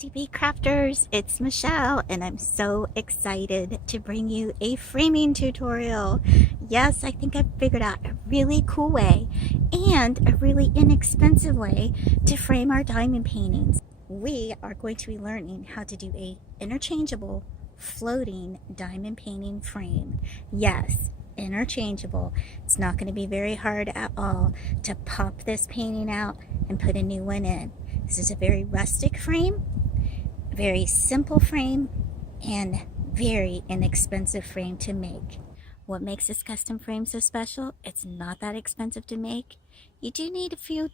DB Crafters, it's Michelle and I'm so excited to bring you a framing tutorial. Yes, I think I've figured out a really cool way and a really inexpensive way to frame our diamond paintings. We are going to be learning how to do a interchangeable floating diamond painting frame. Yes, interchangeable. It's not going to be very hard at all to pop this painting out and put a new one in. This is a very rustic frame, very simple frame, and very inexpensive frame to make. What makes this custom frame so special? It's not that expensive to make. You do need a few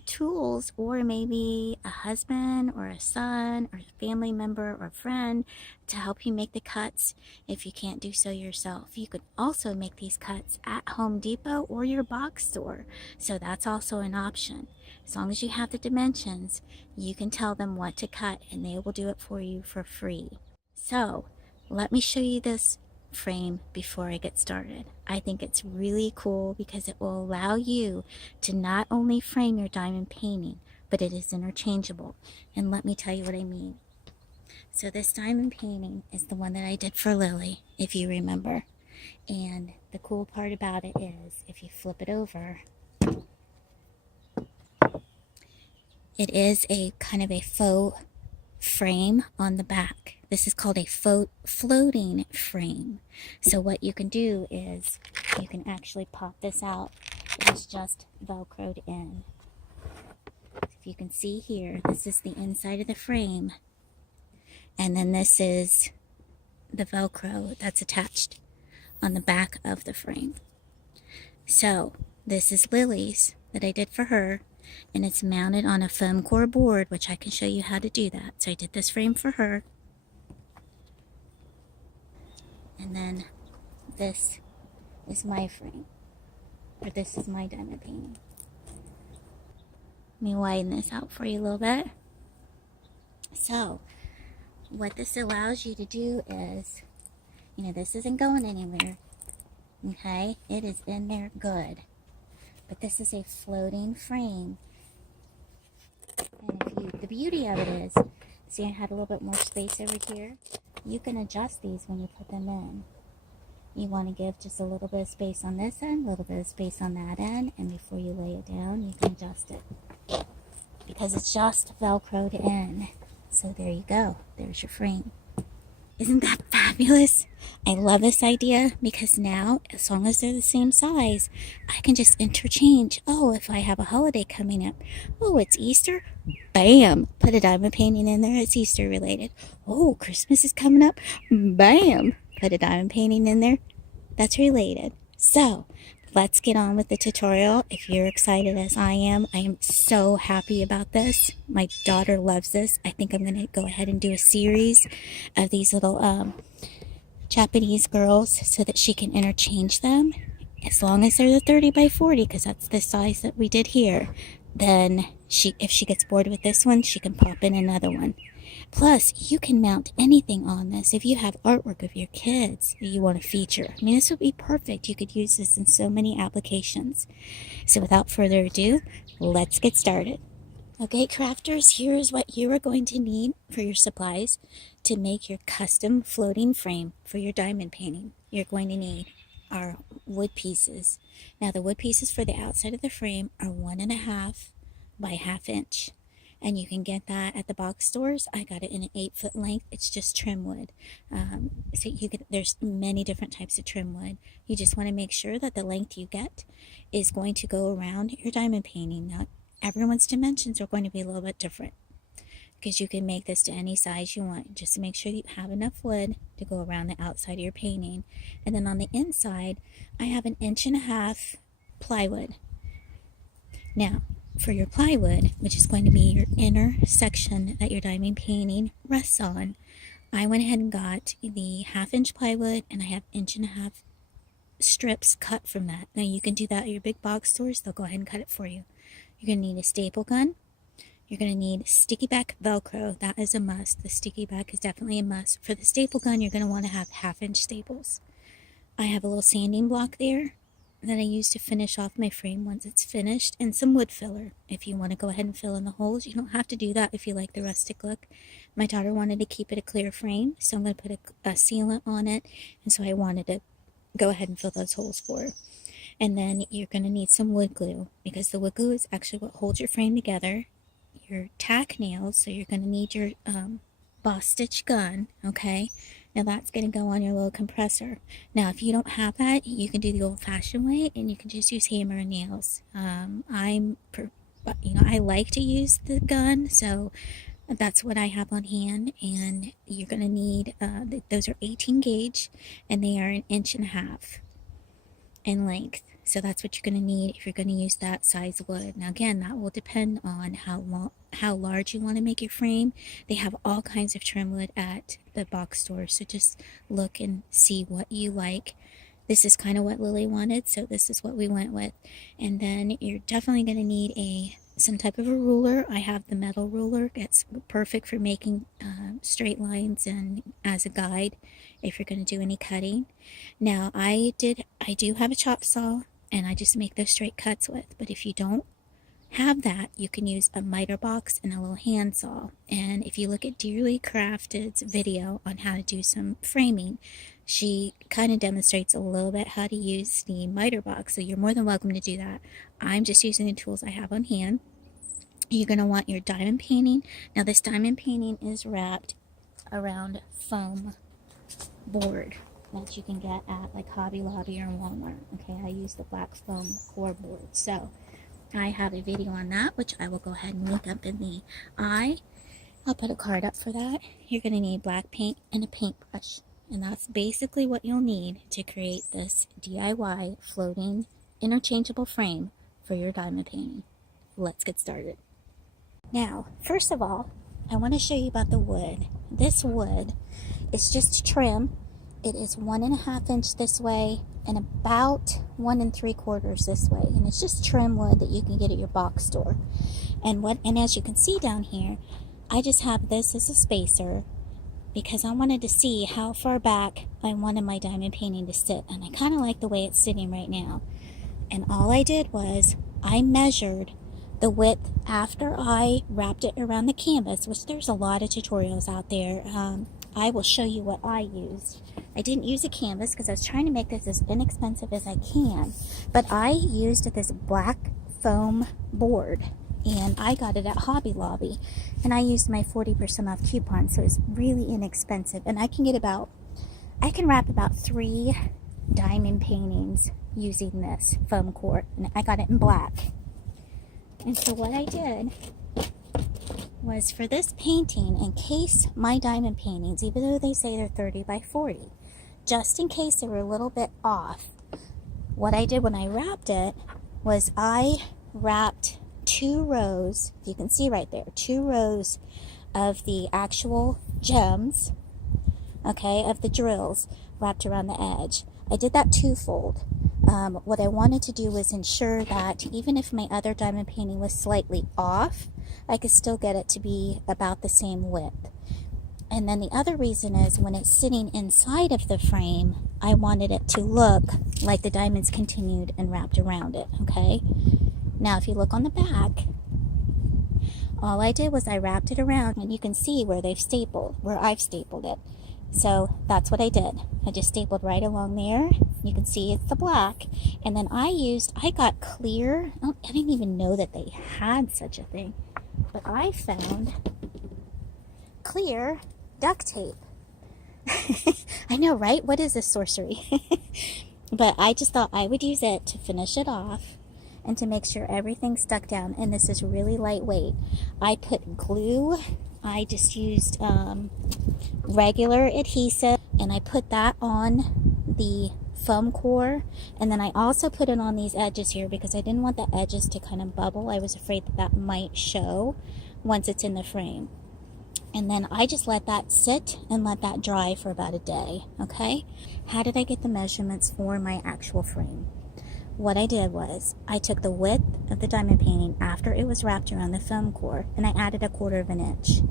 tools, or maybe a husband or a son or a family member or friend to help you make the cuts if you can't do so yourself. You could also make these cuts at Home Depot or your box store, so that's also an option. As long as you have the dimensions, you can tell them what to cut and they will do it for you for free. So let me show you this frame before I get started. I think it's really cool because it will allow you to not only frame your diamond painting, but it is interchangeable. And let me tell you what I mean. So this diamond painting is the one that I did for Lily, if you remember. And the cool part about it is, if you flip it over, it is a kind of a faux frame on the back. This is called a floating frame. So what you can do is you can actually pop this out. It's just velcroed in. If you can see here, this is the inside of the frame, and then this is the velcro that's attached on the back of the frame. So this is Lily's that I did for her, and it's mounted on a foam core board, which I can show you how to do that. So I did this frame for her. And then this is my frame, or this is my diamond painting. Let me widen this out for you a little bit. So what this allows you to do is, this isn't going anywhere, okay? It is in there good. But this is a floating frame. And the beauty of it is, see, I had a little bit more space over here. You can adjust these when you put them in. You want to give just a little bit of space on this end, a little bit of space on that end, and before you lay it down, you can adjust it. Because it's just velcroed in. So there you go. There's your frame. Isn't that fabulous? I love this idea because now, as long as they're the same size, I can just interchange. Oh, if I have a holiday coming up, oh, it's Easter, bam, put a diamond painting in there, it's Easter related. Oh, Christmas is coming up, bam, put a diamond painting in there, that's related. So let's get on with the tutorial. If you're excited as I am so happy about this. My daughter loves this. I think I'm going to go ahead and do a series of these little Japanese girls so that she can interchange them. As long as they're the 30 by 40, because that's the size that we did here. Then if she gets bored with this one, she can pop in another one. Plus, you can mount anything on this. If you have artwork of your kids that you want to feature, I mean, this would be perfect. You could use this in so many applications. So without further ado, let's get started. Okay, crafters, here's what you are going to need for your supplies to make your custom floating frame for your diamond painting. You're going to need our wood pieces. Now, the wood pieces for the outside of the frame are 1.5 by 1/2 inch. And you can get that at the box stores. I got it in an 8-foot length. It's just trim wood. So there's many different types of trim wood. You just want to make sure that the length you get is going to go around your diamond painting. Now, everyone's dimensions are going to be a little bit different, because you can make this to any size you want. Just to make sure that you have enough wood to go around the outside of your painting. And then on the inside, I have an 1.5 inch plywood. Now, for your plywood, which is going to be your inner section that your diamond painting rests on, I went ahead and got the 1/2 inch plywood, and I have 1.5 inch strips cut from that. Now, you can do that at your big box stores. They'll go ahead and cut it for you. You're going to need a staple gun. You're going to need sticky back Velcro. That is a must. The sticky back is definitely a must. For the staple gun, you're going to want to have 1/2 inch staples. I have a little sanding block there. that I use to finish off my frame once it's finished, and some wood filler. If you want to go ahead and fill in the holes, you don't have to do that if you like the rustic look. My daughter wanted to keep it a clear frame, so I'm going to put a sealant on it, and so I wanted to go ahead and fill those holes for her. And then you're going to need some wood glue, because the wood glue is actually what holds your frame together. Your tack nails, so you're going to need your boss stitch gun, okay? Now that's going to go on your little compressor. Now if you don't have that, you can do the old-fashioned way, and you can just use hammer and nails. I like to use the gun, so that's what I have on hand. And you're going to need, those are 18 gauge, and they are 1.5 inches in length. So that's what you're going to need if you're going to use that size wood. Now again, that will depend on how large you want to make your frame. They have all kinds of trim wood at the box store, so just look and see what you like. This is kind of what Lily wanted, so this is what we went with. And then you're definitely going to need some type of a ruler. I have the metal ruler. It's perfect for making straight lines and as a guide if you're going to do any cutting. Now I do have a chop saw, and I just make those straight cuts with. But if you don't have that, you can use a miter box and a little hand saw. And if you look at Dearly Crafted's video on how to do some framing, she kind of demonstrates a little bit how to use the miter box, so you're more than welcome to do that. I'm just using the tools I have on hand. You're going to want your diamond painting. Now this diamond painting is wrapped around foam board that you can get at like Hobby Lobby or Walmart. Okay, I use the black foam core board. So I have a video on that, which I will go ahead and link up in the I'll put a card up for that. You're going to need black paint and a paintbrush. And that's basically what you'll need to create this DIY floating interchangeable frame for your diamond painting. Let's get started. Now, first of all, I want to show you about the wood. This wood is just trim. It is 1.5 inch this way and about 1 3/4 this way. And it's just trim wood that you can get at your box store. And as you can see down here, I just have this as a spacer because I wanted to see how far back I wanted my diamond painting to sit. And I kind of like the way it's sitting right now. And all I did was I measured the width after I wrapped it around the canvas, which there's a lot of tutorials out there. I will show you what I used. I didn't use a canvas because I was trying to make this as inexpensive as I can, but I used this black foam board, and I got it at Hobby Lobby, and I used my 40% off coupon, so it's really inexpensive. And I can wrap about 3 diamond paintings using this foam core, and I got it in black. And so what I did was, for this painting, in case my diamond paintings, even though they say they're 30 by 40, just in case they were a little bit off, what I did when I wrapped it was I wrapped 2 rows, you can see right there, 2 rows of the actual gems, okay, of the drills wrapped around the edge. I did that twofold. What I wanted to do was ensure that even if my other diamond painting was slightly off, I could still get it to be about the same width. And then the other reason is, when it's sitting inside of the frame, I wanted it to look like the diamonds continued and wrapped around it, okay? Now if you look on the back, all I did was I wrapped it around, and you can see where I've stapled it. So that's what I did. I just stapled right along there. You can see it's the black. And then I got clear, I didn't even know that they had such a thing, but I found clear duct tape. I know, right? What is this sorcery? But I just thought I would use it to finish it off and to make sure everything stuck down. And this is really lightweight. I put glue. I just used regular adhesive, and I put that on the foam core, and then I also put it on these edges here because I didn't want the edges to kind of bubble. I was afraid that might show once it's in the frame. And then I just let that sit and let that dry for about a day, okay? How did I get the measurements for my actual frame? What I did was I took the width of the diamond painting after it was wrapped around the foam core, and I added 1/4 inch.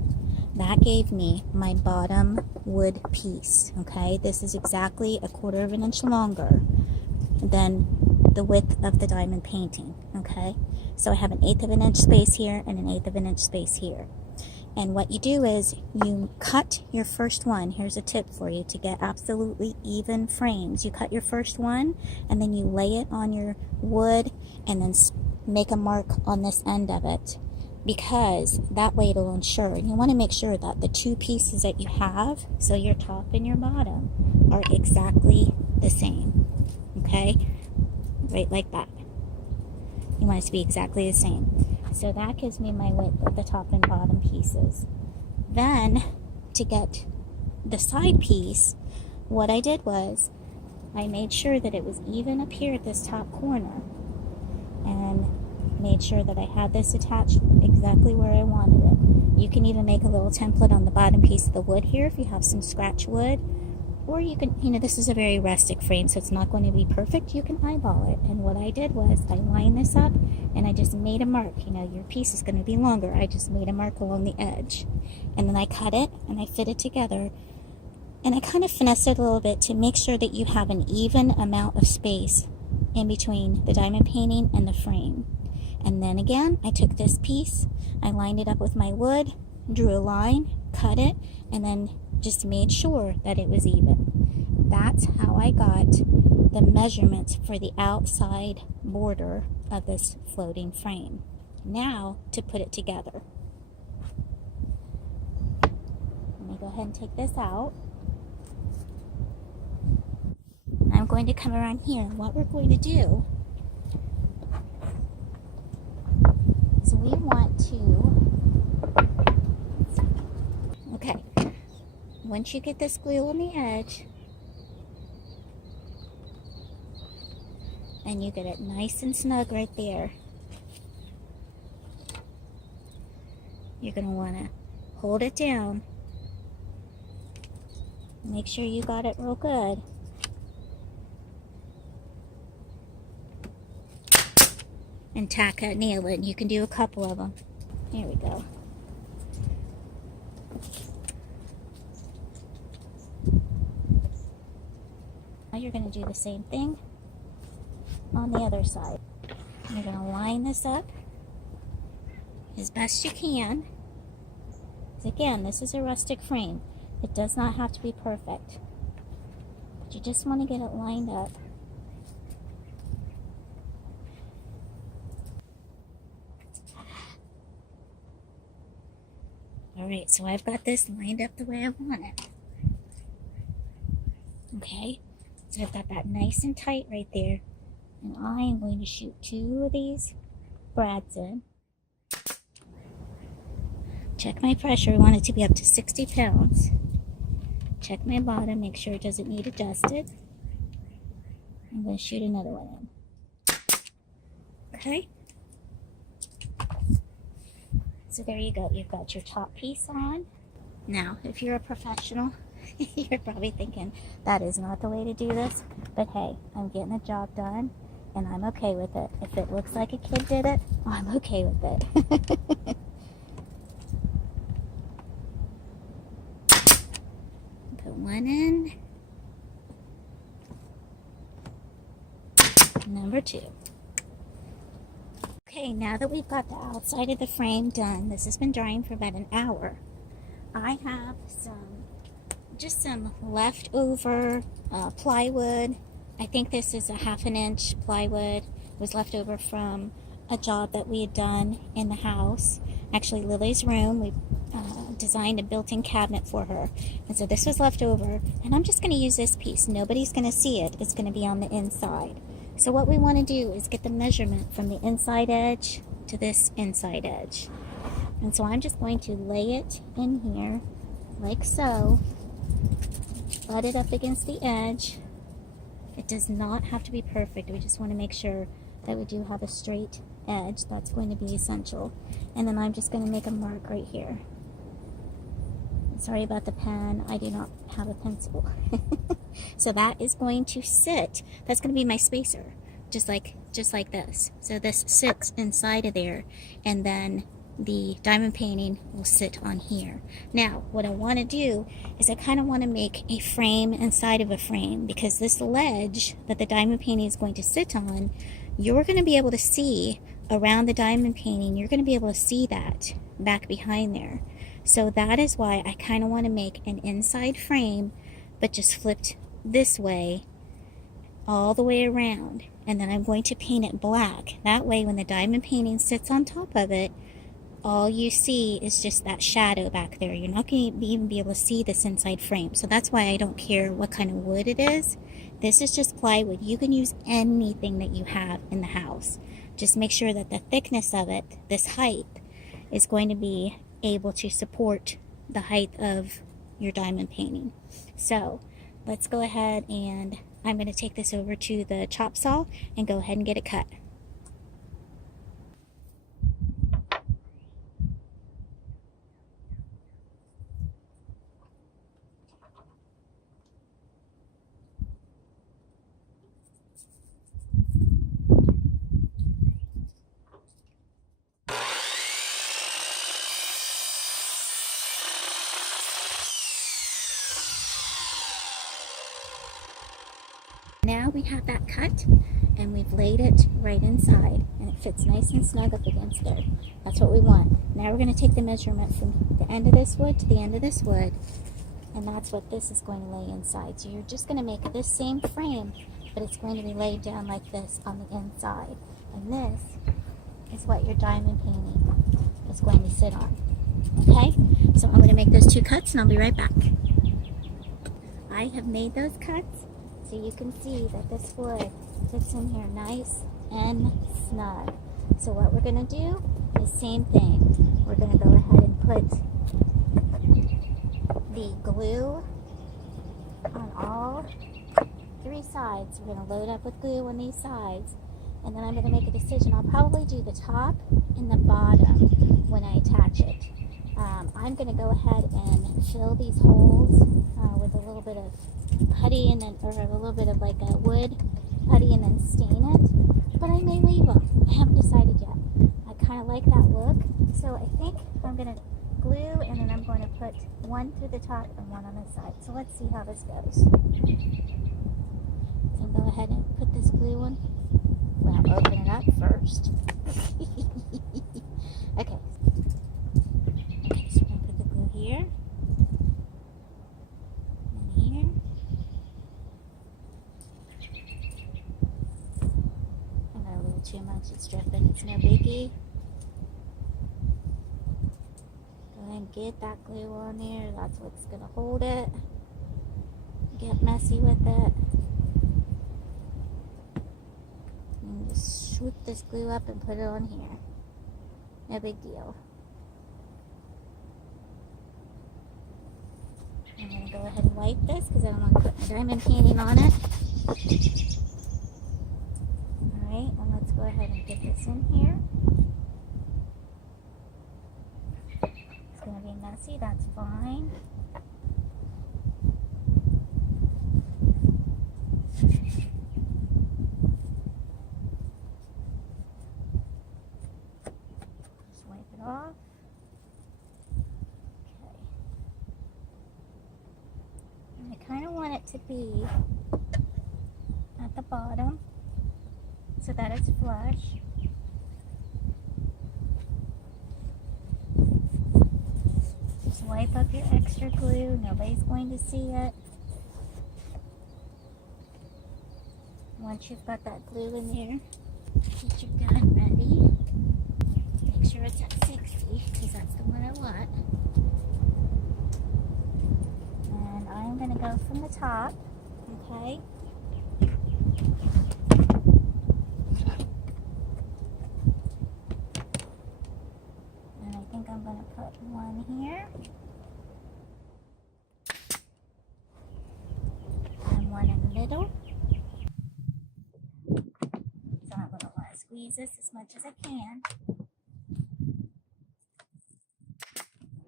That gave me my bottom wood piece, okay? This is exactly 1/4 inch longer than the width of the diamond painting, okay? So I have an 1/8 of an inch space here and an 1/8 of an inch space here. And what you do is you cut your first one. Here's a tip for you to get absolutely even frames. You cut your first one and then you lay it on your wood and then make a mark on this end of it, because that way it'll ensure. And you want to make sure that the two pieces that you have, so your top and your bottom, are exactly the same, okay? Right like that. You want it to be exactly the same. So that gives me my width of the top and bottom pieces. Then, to get the side piece, what I did was I made sure that it was even up here at this top corner, and made sure that I had this attached exactly where I wanted it. You can even make a little template on the bottom piece of the wood here if you have some scratch wood. Or you can, this is a very rustic frame, so it's not going to be perfect. You can eyeball it. And what I did was I lined this up and I just made a mark. Your piece is going to be longer. I just made a mark along the edge. And then I cut it and I fit it together. And I kind of finessed it a little bit to make sure that you have an even amount of space in between the diamond painting and the frame. And then again, I took this piece, I lined it up with my wood, drew a line, cut it, and then just made sure that it was even. That's how I got the measurements for the outside border of this floating frame. Now to put it together. Let me go ahead and take this out. And I'm going to come around here, and what we're going to do is we want to, okay, once you get this glue on the edge and you get it nice and snug right there, you're going to want to hold it down. Make sure you got it real good. And tack it, nail it. You can do a couple of them. Here we go. Now you're going to do the same thing on the other side. You're going to line this up as best you can. Again, this is a rustic frame. It does not have to be perfect, but you just want to get it lined up. Alright, so I've got this lined up the way I want it. Okay, so I've got that nice and tight right there. And I am going to shoot 2 of these brads in. Check my pressure. I want it to be up to 60 pounds. Check my bottom, make sure it doesn't need adjusted. I'm going to shoot another one in. Okay. So there you go. You've got your top piece on. Now, if you're a professional, you're probably thinking, that is not the way to do this. But hey, I'm getting the job done, and I'm okay with it. If it looks like a kid did it, I'm okay with it. Put one in. Number 2. Okay, now that we've got the outside of the frame done, this has been drying for about an hour. I have just some leftover plywood. I think this is a 1/2 inch plywood. It was left over from a job that we had done in the house. Actually, Lily's room, we designed a built-in cabinet for her. And so this was left over, and I'm just going to use this piece. Nobody's going to see it. It's going to be on the inside. So what we want to do is get the measurement from the inside edge to this inside edge. And so I'm just going to lay it in here like so, butt it up against the edge. It does not have to be perfect. We just want to make sure that we do have a straight edge. That's going to be essential. And then I'm just going to make a mark right here. Sorry about the pen. I do not have a pencil. So that is going to sit. That's going to be my spacer, just like this. So this sits inside of there, and then the diamond painting will sit on here. Now, what I want to do is I kind of want to make a frame inside of a frame, because this ledge that the diamond painting is going to sit on, you're going to be able to see around the diamond painting. You're going to be able to see that back behind there. So that is why I kind of want to make an inside frame, but just flipped this way all the way around. And then I'm going to paint it black. That way when the diamond painting sits on top of it, all you see is just that shadow back there. You're not going to even be able to see this inside frame. So that's why I don't care what kind of wood it is. This is just plywood. You can use anything that you have in the house. Just make sure that the thickness of it, this height, is going to be able to support the height of your diamond painting. So let's go ahead, and I'm going to take this over to the chop saw and go ahead and get it cut. Now we have that cut, and we've laid it right inside, and it fits nice and snug up against there. That's what we want. Now we're going to take the measurement from the end of this wood to the end of this wood, and that's what this is going to lay inside. So you're just going to make this same frame, but it's going to be laid down like this on the inside. And this is what your diamond painting is going to sit on. Okay? So I'm going to make those 2 cuts, and I'll be right back. I have made those cuts, so you can see that this wood fits in here nice and snug. So what we're going to do is same thing. We're going to go ahead and put the glue on all 3 sides. We're going to load up with glue on these sides, and then I'm going to make a decision. I'll probably do the top and the bottom when I attach it. I'm going to go ahead and fill these holes with a little bit of putty, and then, or a little bit of like a wood putty, and then stain it. But I may leave them. I haven't decided yet. I kind of like that look, so I think I'm going to glue, and then I'm going to put one through the top and one on the side. So let's see how this goes. So go ahead and put this glue on. Well, open it up first. Okay. Okay, so we're going to put the glue here. And here. I got a little too much. It's dripping. It's no biggie. Go ahead and get that glue on there. That's what's going to hold it. Get messy with it. And just swoop this glue up and put it on here. No big deal. I'm going to go ahead and wipe this because I don't want to put my diamond painting on it. Alright, and let's go ahead and get this in here. It's going to be messy, that's fine. Just wipe it off. I kind of want it to be at the bottom so that it's flush. Just wipe up your extra glue. Nobody's going to see it. Once you've got that glue in there, get your gun ready. Make sure it's at 60 because that's the one I want. I'm going to go from the top, okay? And I think I'm going to put one here. And one in the middle. So I'm going to want to squeeze this as much as I can.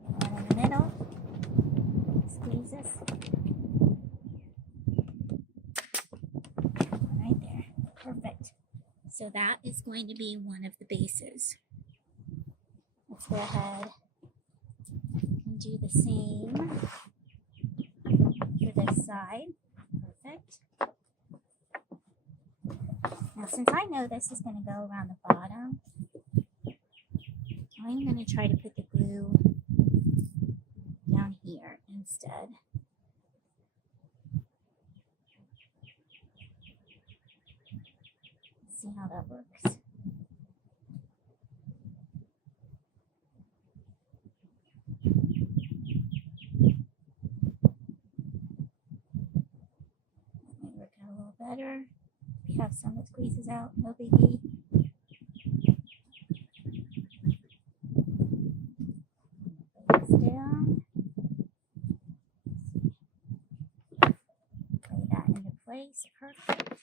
One in the middle. Squeeze this. Right there. Perfect. So that is going to be one of the bases. Let's go ahead and do the same for this side. Perfect. Now, since I know this is going to go around the bottom, I'm going to try to put the glue down here instead. See how that works. That might work out a little better. If you have some that squeezes out, no biggie. Lay this down. Lay that into place. Perfect.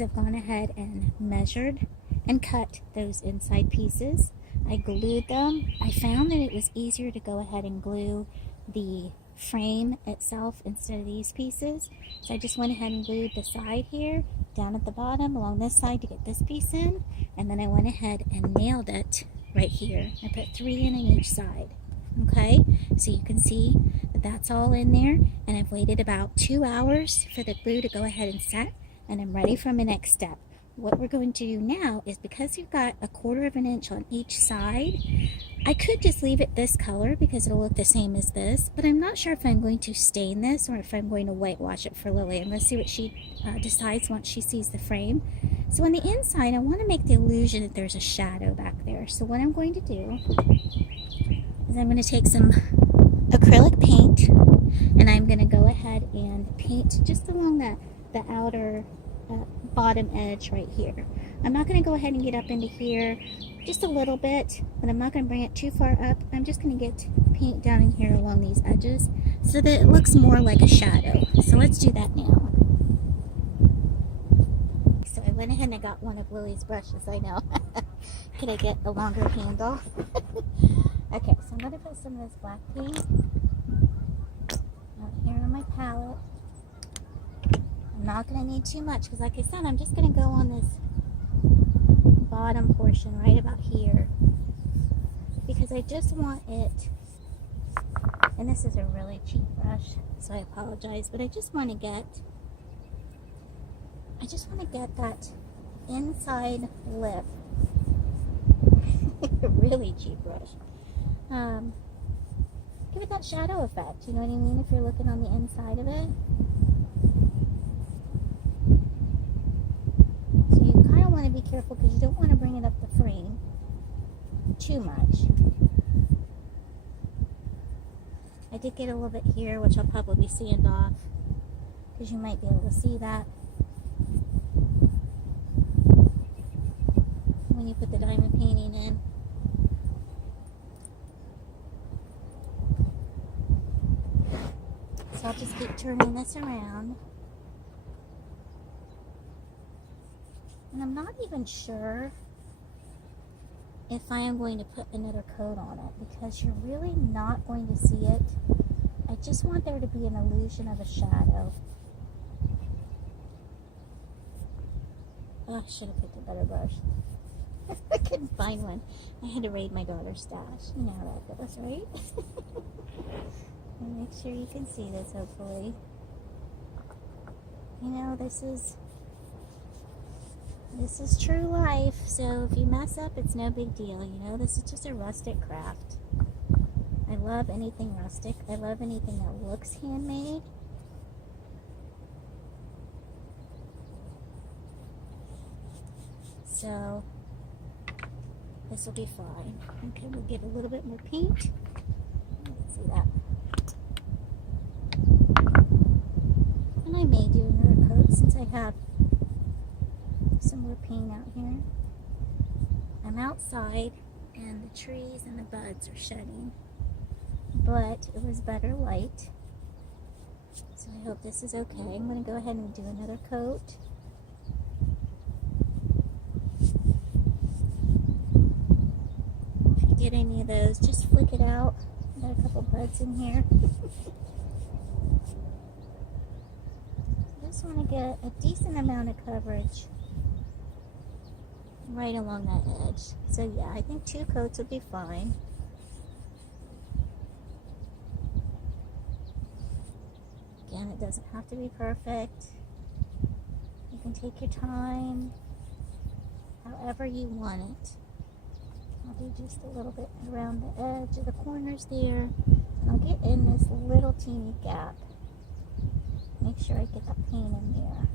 I've gone ahead and measured and cut those inside pieces. I glued them. I found that it was easier to go ahead and glue the frame itself instead of these pieces. So I just went ahead and glued the side here down at the bottom along this side to get this piece in, and then I went ahead and nailed it right here. I put 3 in on each side. Okay, so you can see that that's all in there, and I've waited about 2 hours for the glue to go ahead and set, and I'm ready for my next step. What we're going to do now is, because you've got 1/4 of an inch on each side, I could just leave it this color because it'll look the same as this, but I'm not sure if I'm going to stain this or if I'm going to whitewash it for Lily. I'm going to see what she decides once she sees the frame. So on the inside, I want to make the illusion that there's a shadow back there. So what I'm going to do is I'm going to take some acrylic paint, and I'm going to go ahead and paint just along the outer bottom edge right here. I'm not going to go ahead and get up into here, just a little bit, but I'm not going to bring it too far up. I'm just going to get paint down in here along these edges so that it looks more like a shadow. So let's do that now. So I went ahead and I got one of Lily's brushes, I know. Could I get a longer handle? Okay, so I'm going to put some of this black paint out here on my palette. I'm not going to need too much because, like I said, I'm just going to go on this bottom portion right about here because I just want it, and this is a really cheap brush, so I apologize, but I just want to get that inside lip. Really cheap brush. Give it that shadow effect, you know what I mean, if you're looking on the inside of it. So you kind of want to be careful because you don't want to bring it up the frame too much. I did get a little bit here, which I'll probably sand off because you might be able to see that when you put the diamond painting in. So I'll just keep turning this around. And I'm not even sure if I am going to put another coat on it because you're really not going to see it. I just want there to be an illusion of a shadow. Oh, I should have picked a better brush. I couldn't find one. I had to raid my daughter's stash. You know how that goes, right? And make sure you can see this, hopefully. You know, this is true life, so if you mess up, it's no big deal, you know? This is just a rustic craft. I love anything rustic. I love anything that looks handmade. So, this will be fine. Okay, we'll get a little bit more paint. Let's see that. And I may do another coat since I have some more paint out here. I'm outside and the trees and the buds are shedding, but it was better light, so I hope this is okay. I'm going to go ahead and do another coat. If you get any of those, just flick it out. Got a couple buds in here. I just want to get a decent amount of coverage right along that edge. So yeah, I think 2 coats would be fine. Again, it doesn't have to be perfect. You can take your time, however you want it. I'll do just a little bit around the edge of the corners there, and I'll get in this little teeny gap. Make sure I get that paint in there.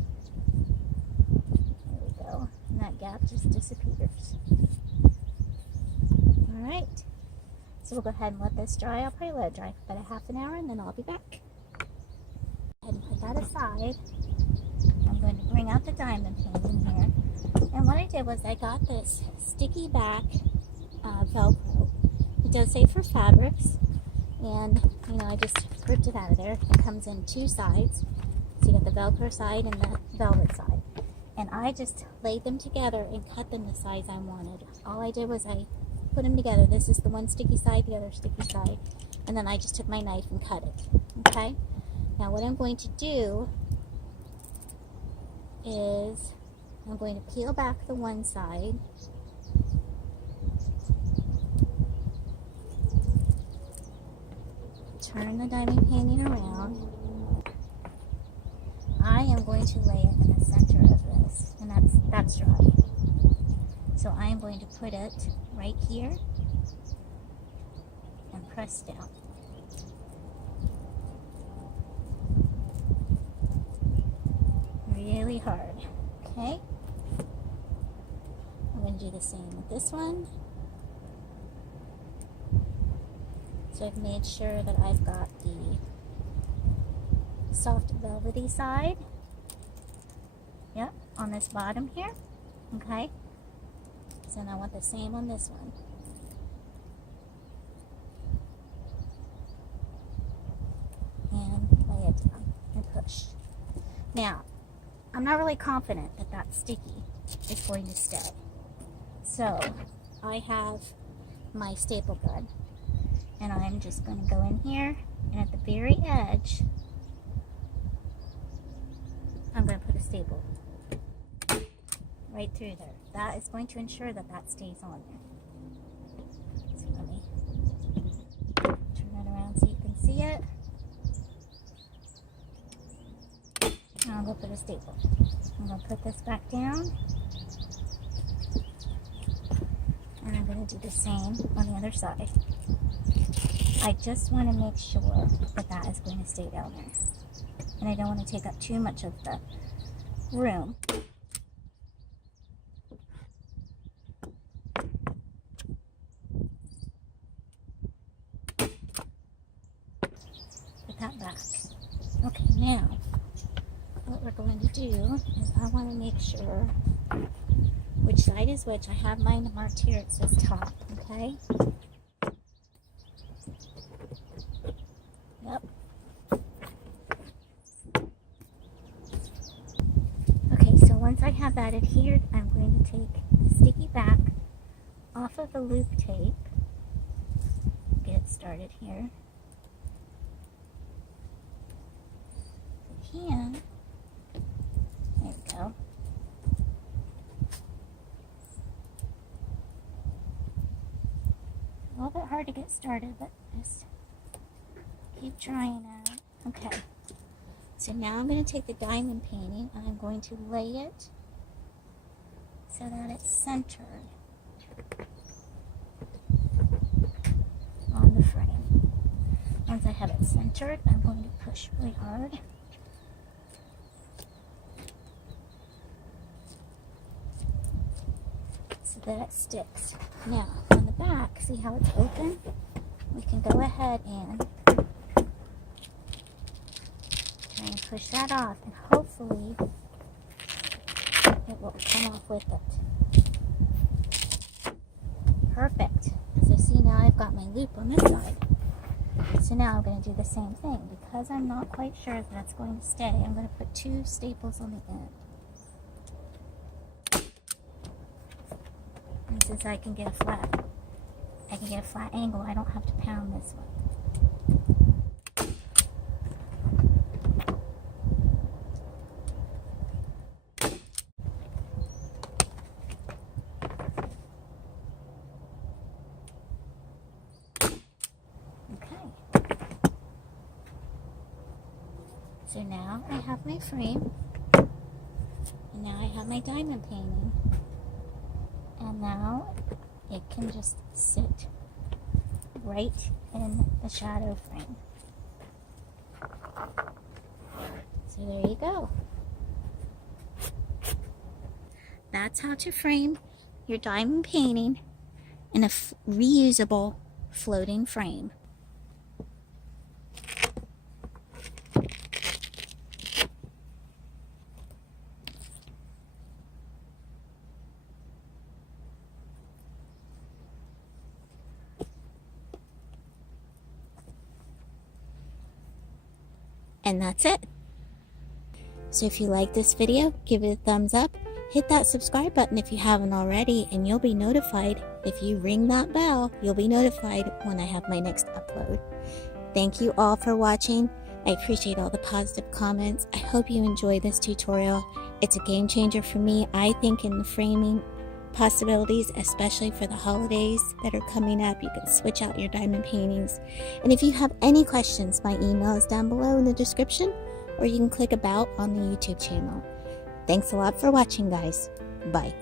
There we go. And that gap just disappears. Alright, so we'll go ahead and let this dry. I'll probably let it dry for about a half an hour, and then I'll be back. And put that aside. I'm going to bring out the diamond painting here. And what I did was I got this sticky back Velcro. It does say for fabrics, and you know, I just ripped it out of there. It comes in 2 sides. So you got the Velcro side and the velvet side. And I just laid them together and cut them the size I wanted. All I did was I put them together. This is the one sticky side, the other sticky side. And then I just took my knife and cut it. Okay? Now what I'm going to do is I'm going to peel back the one side. Turn the diamond painting around. I am going to lay it in the center of this, and that's dry. So I am going to put it right here and press down. Really hard, okay? I'm going to do the same with this one. So I've made sure that I've got the soft velvety side, yep, on this bottom here, okay? So now I want the same on this one. And lay it down and push. Now, I'm not really confident that that sticky is going to stay. So I have my staple gun, and I'm just going to go in here, and at the very edge, I'm going to put a staple right through there. That is going to ensure that that stays on there. So let me turn that around so you can see it. Now I'm going to put a staple. I'm going to put this back down. And I'm going to do the same on the other side. I just want to make sure that that is going to stay down there. And I don't want to take up too much of the room. Put that back. Okay, now what we're going to do is I want to make sure which side is which. I have mine marked here. It says top, okay? Yep. Once I have that adhered, I'm going to take the sticky back off of the loop tape. Get it started here. If I can. There we go. A little bit hard to get started, but just keep trying at it. Okay. So now I'm going to take the diamond painting and I'm going to lay it so that it's centered on the frame. Once I have it centered, I'm going to push really hard. So that it sticks. Now, on the back, see how it's open? We can go ahead and push that off, and hopefully it will come off with it. Perfect. So see, now I've got my loop on this side. So now I'm going to do the same thing. Because I'm not quite sure that it's going to stay, I'm going to put 2 staples on the end. And since I can get a flat angle, I don't have to pound this one. now I have my frame. And now I have my diamond painting. And now it can just sit right in the shadow frame. So there you go. That's how to frame your diamond painting in a reusable floating frame. And that's it. So if you like this video, give it a thumbs up. Hit that subscribe button if you haven't already, and you'll be notified. If you ring that bell, you'll be notified when I have my next upload. Thank you all for watching. I appreciate all the positive comments. I hope you enjoy this tutorial. It's a game changer for me, I think, in the framing possibilities, especially for the holidays that are coming up. You can switch out your diamond paintings. And if you have any questions, my email is down below in the description, or you can click about on the YouTube channel. Thanks a lot for watching, guys. Bye.